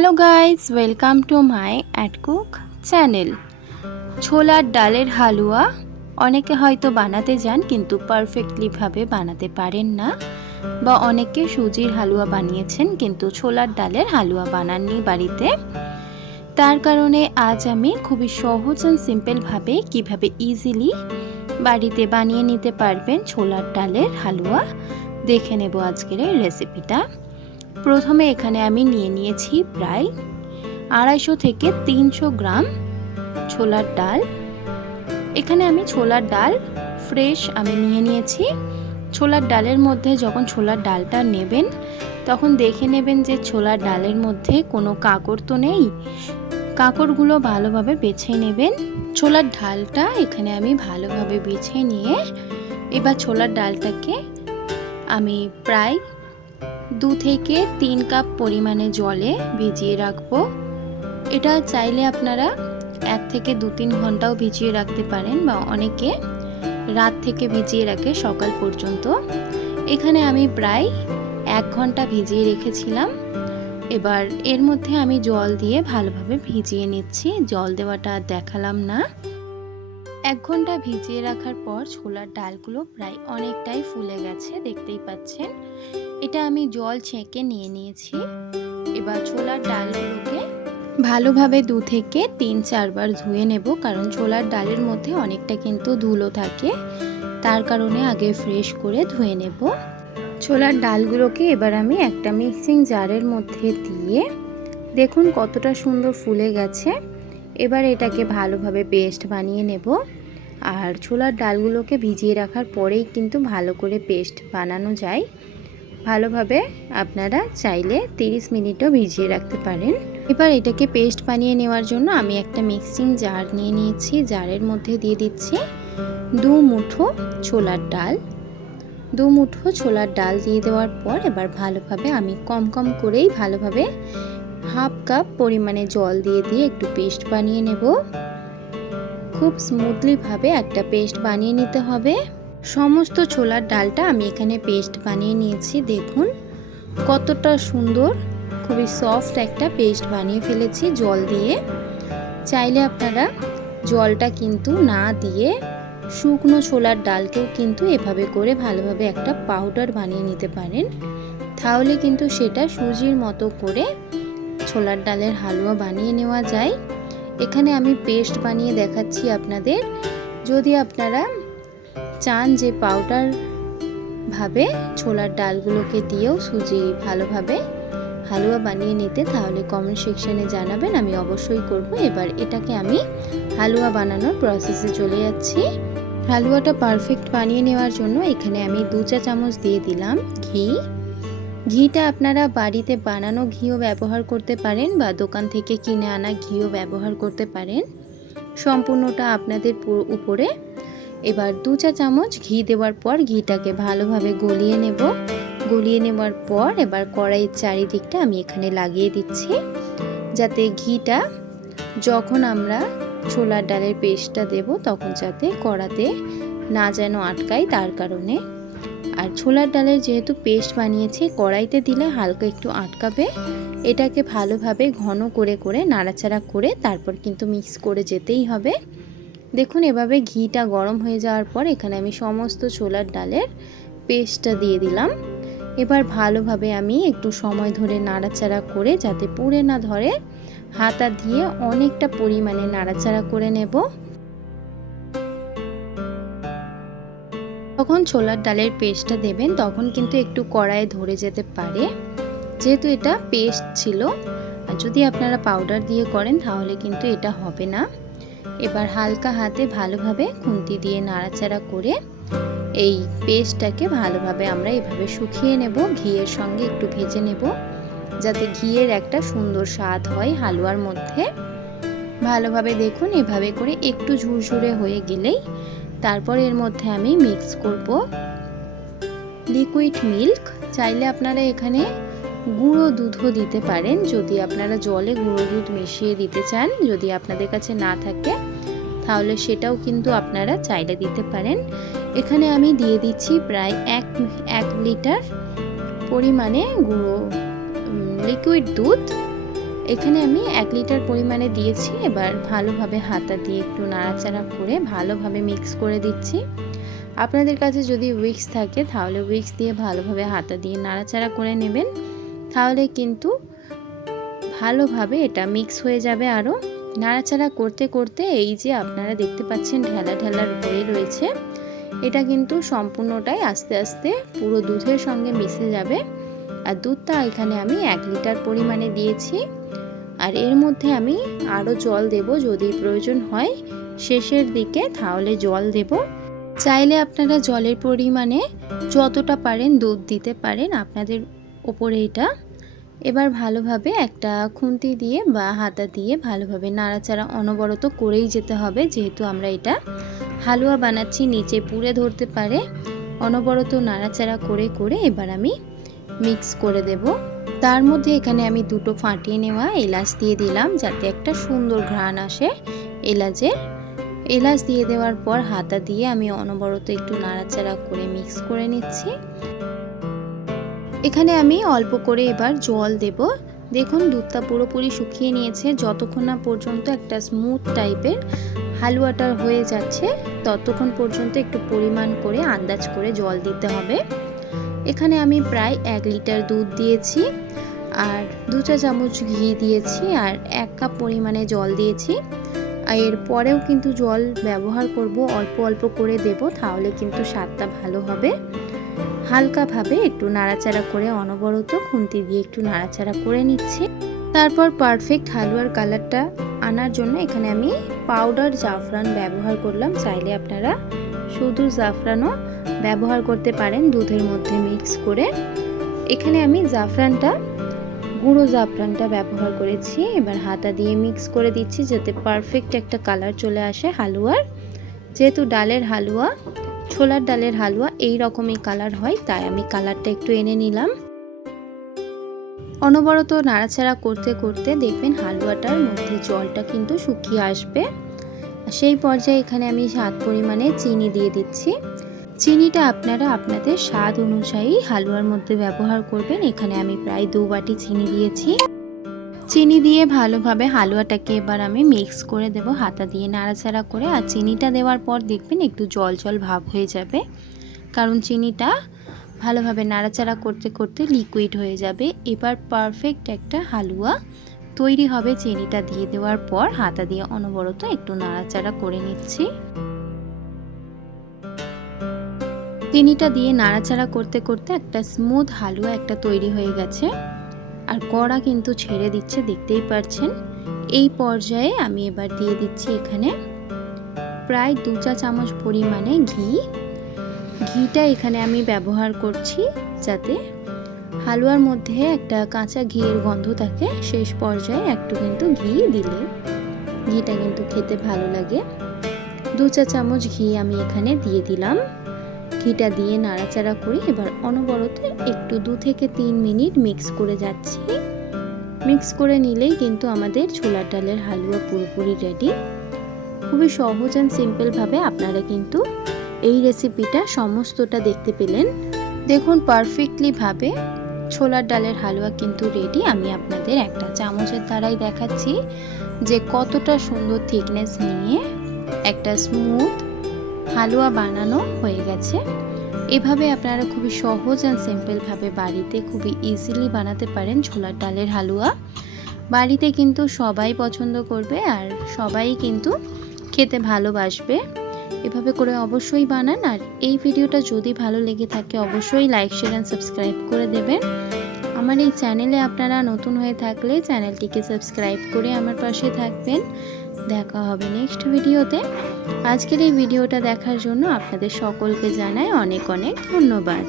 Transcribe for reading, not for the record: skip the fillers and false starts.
Hello guys, welcome to my at cook channel. ছোলার ডালের হালুয়া অনেকে হয়তো বানাতে যান কিন্তু পারফেক্টলিভাবে বানাতে পারেন না, বা অনেকে সুজির হালুয়া বানিয়েছেন কিন্তু ছোলার ডালের হালুয়া বানাননি বাড়িতে। তার কারণে আজ আমি খুবই সহজ অ্যান্ড সিম্পলভাবে কিভাবে ইজিলি বাড়িতে বানিয়ে নিতে পারবেন ছোলার ডালের হালুয়া দেখে নেব আজকের এই রেসিপিটা। প্রথমে এখানে আমি নিয়ে নিয়েছি প্রায় 250 থেকে 300 গ্রাম ছোলার ডাল। এখানে আমি ছোলার ডাল ফ্রেশ আমি নিয়ে নিয়েছি। ছোলার ডালের মধ্যে যখন ছোলার ডালটা নেবেন তখন দেখে নেবেন যে ছোলার ডালের মধ্যে কোনো কাঁকড় তো নেই। কাঁকড়গুলো ভালোভাবে বেছে নেবেন। ছোলার ডালটা এখানে আমি ভালোভাবে বেছে নিয়ে এবার ছোলার ডালটাকে আমি প্রায় 2 থেকে 3 কাপ পরিমাণে জলে ভিজিয়ে রাখবো। এটা চাইলে আপনারা 1 থেকে 2-3 ঘন্টাও ভিজিয়ে রাখতে পারেন, বা অনেকে রাত থেকে ভিজিয়ে রাখে সকাল পর্যন্ত। এখানে আমি প্রায় 1 ঘন্টা ভিজিয়ে রেখেছিলাম। এবার এর মধ্যে আমি জল দিয়ে ভালোভাবে ভিজিয়ে নিচ্ছি, জল দেওয়াটা দেখালাম না। 1 ঘন্টা ভিজিয়ে রাখার পর ছোলার ডালগুলো প্রায় অনেকটাই ফুলে গেছে, দেখতেই পাচ্ছেন। এটা আমি জল ছেঁকে নিয়ে নিয়েছি। এবার ছোলার ডালগুলোকে ভালোভাবে 2 থেকে 3-4 বার ধুয়ে নেব, কারণ ছোলার ডালের মধ্যে অনেকটা কিন্তু ধুলো থাকে, তার কারণে আগে ফ্রেশ করে ধুয়ে নেব। ছোলার ডালগুলোকে এবার আমি একটা মিক্সিং জারের মধ্যে দিয়ে দেখুন কতটা সুন্দর ফুলে গেছে। এবার এটাকে ভালোভাবে পেস্ট বানিয়ে নেব। আর ছোলার ডালগুলোকে ভিজিয়ে রাখার পরেই কিন্তু ভালো করে পেস্ট বানানো যায়। ভালোভাবে আপনারা চাইলে 30 মিনিটও ভিজিয়ে রাখতে পারেন। এবার এটাকে পেস্ট বানিয়ে নেওয়ার জন্য আমি একটা মিক্সিং জার নিয়ে নিয়েছি। জারের মধ্যে দিয়ে দিচ্ছি 2 মুঠো ছোলার ডাল। 2 মুঠো ছোলার ডাল দিয়ে দেওয়ার পর এবার ভালোভাবে আমি কম কম করেই ভালোভাবে 1/2 কাপ পরিমাণে জল দিয়ে একটু পেস্ট বানিয়ে নেব। খুব স্মুথলিভাবে একটা পেস্ট বানিয়ে নিতে হবে। সমস্ত ছোলার ডালটা আমি এখানে পেস্ট বানিয়ে নিয়েছি। দেখুন কতটা সুন্দর, খুবই সফট একটা পেস্ট বানিয়ে ফেলেছি জল দিয়ে। চাইলে আপনারা জলটা কিন্তু না দিয়ে শুকনো ছোলার ডালকেও কিন্তু এভাবে করে ভালোভাবে একটা পাউডার বানিয়ে নিতে পারেন, তাহলে কিন্তু সেটা সুজির মতো করে ছোলার ডালের হালুয়া বানিয়ে নেওয়া যায়। এখানে আমি পেস্ট বানিয়ে দেখাচ্ছি আপনাদের। যদি আপনারা চান যে পাউডার ভাবে ছোলার ডালগুলোকে দিয়েও সুজি ভালোভাবে হালুয়া বানিয়ে নিতে, তাহলে কমেন্ট সেকশনে জানাবেন, আমি অবশ্যই করব। এবার এটাকে আমি হালুয়া বানানোর প্রসেসে চলে যাচ্ছি। হালুয়াটা পারফেক্ট বানিয়ে নেওয়ার জন্য এখানে আমি 2 চা চামচ দিয়ে দিলাম ঘি। ঘিটা আপনারা বাড়িতে বানানো ঘিও ব্যবহার করতে পারেন, বা দোকান থেকে কিনে আনা ঘিও ব্যবহার করতে পারেন, সম্পূর্ণটা আপনাদের উপরে। এবার 2 চা চামচ ঘি দেওয়ার পর ঘিটাকে ভালোভাবে গলিয়ে নেব। গলিয়ে নেওয়ার পর এবার কড়াইয়ের চারিদিকটা আমি এখানে লাগিয়ে দিচ্ছি, যাতে ঘিটা যখন আমরা ছোলার ডালের পেস্টটা দেব তখন যাতে কড়াতে না যেন আটকায়, তার কারণে। আর ছোলার ডালের যেহেতু পেস্ট বানিয়েছি, কড়াইতে দিলে হালকা একটু আটকাবে। এটাকে ভালোভাবে ঘন করে করে নাড়াচাড়া করে তারপর কিন্তু মিক্স করে যেতেই হবে। দেখুন এভাবে ঘিটা গরম হয়ে যাওয়ার পর এখানে আমি সমস্ত ছোলার ডালের পেস্টটা দিয়ে দিলাম। এবার ভালোভাবে আমি একটু সময় ধরে নাড়াচাড়া করে, যাতে পুড়ে না ধরে, হাতা দিয়ে অনেকটা পরিমাণে নাড়াচাড়া করে নেব। যখন ছোলার ডালের পেস্টটা দেবেন তখন কিন্তু একটু কড়াইয়ে ধরে যেতে পারে, যেহেতু এটা পেস্ট ছিল। আর যদি আপনারা পাউডার দিয়ে করেন তাহলে কিন্তু এটা হবে না। এবার হালকা হাতে ভালোভাবে খুন্তি দিয়ে নাড়াচাড়া করে এই পেস্টটাকে ভালোভাবে আমরা এভাবে শুকিয়ে নেব। ঘিয়ের সঙ্গে একটু ভেজে নেব, যাতে ঘিয়ের একটা সুন্দর স্বাদ হয় হালুয়ার মধ্যে। ভালোভাবে দেখুন এভাবে করে একটু ঝুরঝুরে হয়ে গেলেই তারপর এর মধ্যে আমি মিক্স করব লিকুইড মিল্ক। চাইলে আপনারা এখানে গুঁড়ো দুধও দিতে পারেন, যদি আপনারা জলে গুঁড়ো দুধ মিশিয়ে দিতে চান। যদি আপনাদের কাছে না থাকে তাহলে সেটাও কিন্তু আপনারা চাইলে দিতে পারেন। এখানে আমি দিয়ে দিচ্ছি প্রায় 1 লিটার পরিমাণে গুঁড়ো লিকুইড দুধ। এখানে আমি 1 লিটার পরিমাণে দিয়েছি। এবার ভালোভাবে হাতা দিয়ে একটু নাড়াচাড়া করে ভালোভাবে মিক্স করে দিচ্ছি। আপনাদের কাছে যদি উইক্স থাকে তাহলে উইক্স দিয়ে ভালোভাবে হাতা দিয়ে নাড়াচাড়া করে নেবেন, তাহলে কিন্তু ভালোভাবে এটা মিক্স হয়ে যাবে। আরও নাড়াচাড়া করতে করতে এই যে আপনারা দেখতে পাচ্ছেন ঢেলা ঢেলা হয়ে রয়েছে, এটা কিন্তু সম্পূর্ণটাই আস্তে আস্তে পুরো দুধের সঙ্গে মিশে যাবে। আর দুধটা এখানে আমি 1 লিটার পরিমাণে দিয়েছি। আর এর মধ্যে আমি আরও জল দেব, যদি প্রয়োজন হয় শেষের দিকে তাহলে জল দেব। চাইলে আপনারা জলের পরিমাণে যতটা পারেন দুধ দিতে পারেন, আপনাদের ওপরে এটা। এবার ভালোভাবে একটা খুন্তি দিয়ে বা হাতা দিয়ে ভালোভাবে নাড়াচাড়া অনবরত করেই যেতে হবে, যেহেতু আমরা এটা হালুয়া বানাচ্ছি, নিচে পুড়ে ধরতে পারে। অনবরত নাড়াচাড়া করে করে এবার আমি মিক্স করে দেব। তার মধ্যে এখানে আমি 2টো ফাটিয়ে নেওয়া এলাচ দিয়ে দিলাম, যাতে একটা সুন্দর ঘ্রাণ আসে এলাচের। এলাচ দিয়ে দেওয়ার পর হাতা দিয়ে আমি অনবরত একটু নাড়াচাড়া করে মিক্স করে নিচ্ছি। এখানে আমি অল্প করে এবার জল দেব। দেখুন দুধটা পুরোপুরি শুকিয়ে নিয়েছে। যতক্ষণ না পর্যন্ত একটা স্মুথ টাইপের হালুয়াটা হয়ে যাচ্ছে ততক্ষণ পর্যন্ত একটু পরিমাণ করে আন্দাজ করে জল দিতে হবে। এখানে আমি প্রায় 1 লিটার দুধ দিয়েছি, আর 2 চা চামচ ঘি দিয়েছি, আর 1 কাপ পরিমাণে জল দিয়েছি। আর এর পরেও কিন্তু জল ব্যবহার করব, অল্প অল্প করে দেব, তাহলে কিন্তু স্বাদটা ভালো হবে। হালকাভাবে একটু নাড়াচাড়া করে অনবরত খুন্তি দিয়ে একটু নাড়াচাড়া করে নিচ্ছি। তারপর পারফেক্ট হালুয়ার কালারটা আনার জন্য এখানে আমি পাউডার জাফরান ব্যবহার করলাম। চাইলে আপনারা শুধু জাফরানও ব্যবহার করতে পারেন দুধের মধ্যে মিক্স করে। এখানে আমি গুঁড়ো জাফরানটা ব্যবহার করেছি। এবার হাতা দিয়ে মিক্স করে দিচ্ছি, যাতে পারফেক্ট একটা কালার চলে আসে হালুয়ার। যেহেতু ডালের হালুয়া, ছোলার ডালের হালুয়া এই রকমই কালার হয়, তাই আমি কালারটা একটু এনে নিলাম। অনবরত নাড়াচাড়া করতে করতে দেখবেন হালুয়াটার মধ্যে জলটা কিন্তু শুকিয়ে আসবে। সেই পর্যায়ে এখানে আমি স্বাদ পরিমাণে চিনি দিয়ে দিচ্ছি। চিনিটা আপনারা আপনাদের স্বাদ অনুযায়ী হালুয়ার মধ্যে ব্যবহার করবেন। এখানে আমি প্রায় 2 বাটি চিনি দিয়েছি। চিনি দিয়ে ভালোভাবে হালুয়াটাকে এবার আমি মিক্স করে দেব হাতা দিয়ে নাড়াচাড়া করে। আর চিনিটা দেওয়ার পর দেখবেন একটু জল জল ভাব হয়ে যাবে, কারণ চিনিটা ভালোভাবে নাড়াচাড়া করতে করতে লিকুইড হয়ে যাবে। এবার পারফেক্ট একটা হালুয়া তৈরি হবে। চিনিটা দিয়ে দেওয়ার পর হাতা দিয়ে অনবরত একটু নাড়াচাড়া করে নিচ্ছি। চিনিটা দিয়ে নাড়াচাড়া করতে করতে একটা স্মুথ হালুয়া একটা তৈরি হয়ে গেছে, আর কড়া কিন্তু ছেড়ে দিচ্ছে, দেখতেই পাচ্ছেন। এই পর্যায়ে আমি এবার দিয়ে দিচ্ছি এখানে প্রায় 2 চা চামচ পরিমাণে ঘি। ঘিটা এখানে আমি ব্যবহার করছি যাতে হালুয়ার মধ্যে একটা কাঁচা ঘিয়ের গন্ধ থাকে। শেষ পর্যায়ে একটু কিন্তু ঘি দিলে ঘিটা কিন্তু খেতে ভালো লাগে। 2 চা চামচ ঘি আমি এখানে দিয়ে দিলাম। ঘিটা দিয়ে নাড়াচাড়া করে এবার অনবরত একটু 2 থেকে 3 মিনিট মিক্স করে যাচ্ছি। মিক্স করে নিলেই কিন্তু আমাদের ছোলার ডালের হালুয়া পুরোপুরি রেডি। খুবই সহজ অ্যান্ড সিম্পলভাবে আপনারা কিন্তু এই রেসিপিটা সমস্তটা দেখতে পেলেন। দেখুন পারফেক্টলি ভাবে ছোলার ডালের হালুয়া কিন্তু রেডি। আমি আপনাদের একটা চামচের দ্বারাই দেখাচ্ছি যে কতটা সুন্দর থিকনেস নিয়ে একটা স্মুথ হালুয়া বানানো হয়ে গেছে। এভাবে আপনারা খুবই সহজ অ্যান্ড সিম্পলভাবে বাড়িতে খুবই ইজিলি বানাতে পারেন ছোলার ডালের হালুয়া। বাড়িতে কিন্তু সবাই পছন্দ করবে আর সবাই কিন্তু খেতে ভালোবাসবে। এভাবে করে অবশ্যই বানান। আর এই ভিডিওটা যদি ভালো লেগে থাকে অবশ্যই লাইক, শেয়ার অ্যান্ড সাবস্ক্রাইব করে দেবেন। আমার এই চ্যানেলে আপনারা নতুন হয়ে থাকলে চ্যানেলটিকে সাবস্ক্রাইব করে আমার পাশে থাকবেন। দেখা হবে নেক্সট ভিডিওতে। আজকের এই ভিডিওটা দেখার জন্য আপনাদের সকলকে জানাই অনেক অনেক ধন্যবাদ।